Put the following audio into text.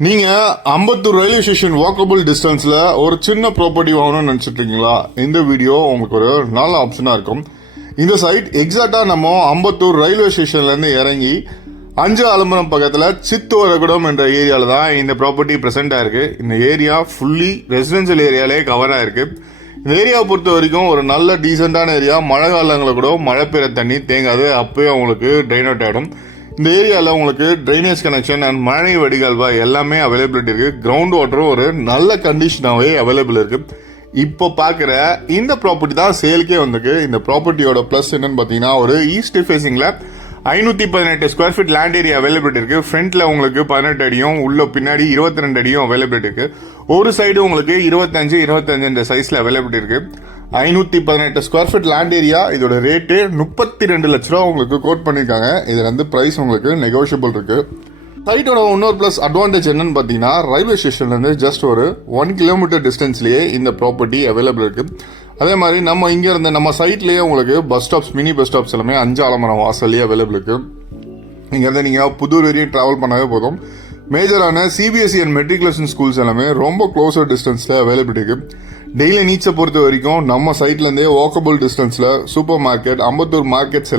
நீங்க Ambattur railway station walkable டிஸ்டன்ஸ்ல ஒரு சின்ன ப்ராப்பர்ட்டி வாங்கணும்னு நினைச்சிட்டு இருக்கீங்களா? இந்த வீடியோ உங்களுக்கு ஒரு நல்ல ஆப்ஷனா இருக்கும். இந்த சைட் எக்ஸாக்டா நம்ம அம்பத்தூர் ரயில்வே ஸ்டேஷன்ல இருந்து இறங்கி 5 ஆலமரம் பக்கத்துல சித்தோரகுடம் என்ற ஏரியால தான் இந்த ப்ராப்பர்ட்டி பிரசன்ட் ஆயிருக்கு. இந்த ஏரியா ஃபுல்லி ரெசிடென்சியல் ஏரியாலே கவர் ஆயிருக்கு. இந்த ஏரியாவை பொறுத்த வரைக்கும் ஒரு நல்ல டீசென்டான ஏரியா. மழை காலங்களில் கூட மழை பெய்யுற தண்ணி தேங்காது, அப்பவே உங்களுக்கு ட்ரைன் அவுட் ஆகிடும். இந்த ஏரியாவில் உங்களுக்கு ட்ரைனேஜ் கனெக்ஷன் அண்ட் மழை வடிகால்வாய் எல்லாமே அவைலபிலிட்டி இருக்குது. கிரவுண்ட் வாட்டரும் ஒரு நல்ல கண்டிஷனாகவே அவைலபிள் இருக்குது. இப்போ பார்க்குற இந்த ப்ராப்பர்ட்டி தான் சேலுக்கே வந்திருக்கு. இந்த ப்ராப்பர்ட்டியோட ப்ளஸ் என்னன்னு பார்த்தீங்கன்னா, ஒரு ஈஸ்ட் ஃபேஸிங்கில் 518 square feet land area availability இருக்கு. ஃப்ரண்ட்ல உங்களுக்கு 18 அடியும், உள்ள பின்னாடி 22 அடியும் அவைலபிலிட்டி இருக்கு. ஒரு சைடு உங்களுக்கு 25 இந்த சைஸ்ல அவைலபிலிட்டி இருக்கு. 518 ஸ்கொயர் ஃபீட் லேண்ட் ஏரியா. இதோட ரேட்டு 32 லட்ச ரூபா உங்களுக்கு கோட் பண்ணிருக்காங்க. இதுல இருந்து பிரைஸ் உங்களுக்கு நெகோஷியபிள் இருக்கு. சைட்டோட இன்னொரு பிளஸ் அட்வான்டேஜ் என்னன்னு பார்த்தீங்கன்னா, ரயில்வே ஸ்டேஷன்ல இருந்து ஜஸ்ட் ஒரு 1 கிலோமீட்டர் டிஸ்டன்ஸ்லயே இந்த ப்ராப்பர்ட்டி அவைலபிள் இருக்கு. அதே மாதிரி நம்ம இங்க இருந்த நம்ம சைட்லயே உங்களுக்கு bus stops, mini bus stops எல்லாமே 5 ஆலமரம் வாசல்லே அவைலபிள் இருக்கு. இங்க இருந்து நீங்க புதூர் வரையும் டிராவல் பண்ணவே போதும். மேஜரான சிபிஎஸ்இ அண்ட் மெட்ரிகுலேஷன் ஸ்கூல்ஸ் எல்லாமே ரொம்ப க்ளோசர் டிஸ்டன்ஸ்ல அவைலபிலிட்டி இருக்கு. டெய்லி நீட்ஸை பொறுத்த வரைக்கும் நம்ம சைட்ல இருந்தே வாக்கபிள் டிஸ்டன்ஸ்ல சூப்பர் மார்க்கெட், அம்பத்தூர் மார்க்கெட்ஸ்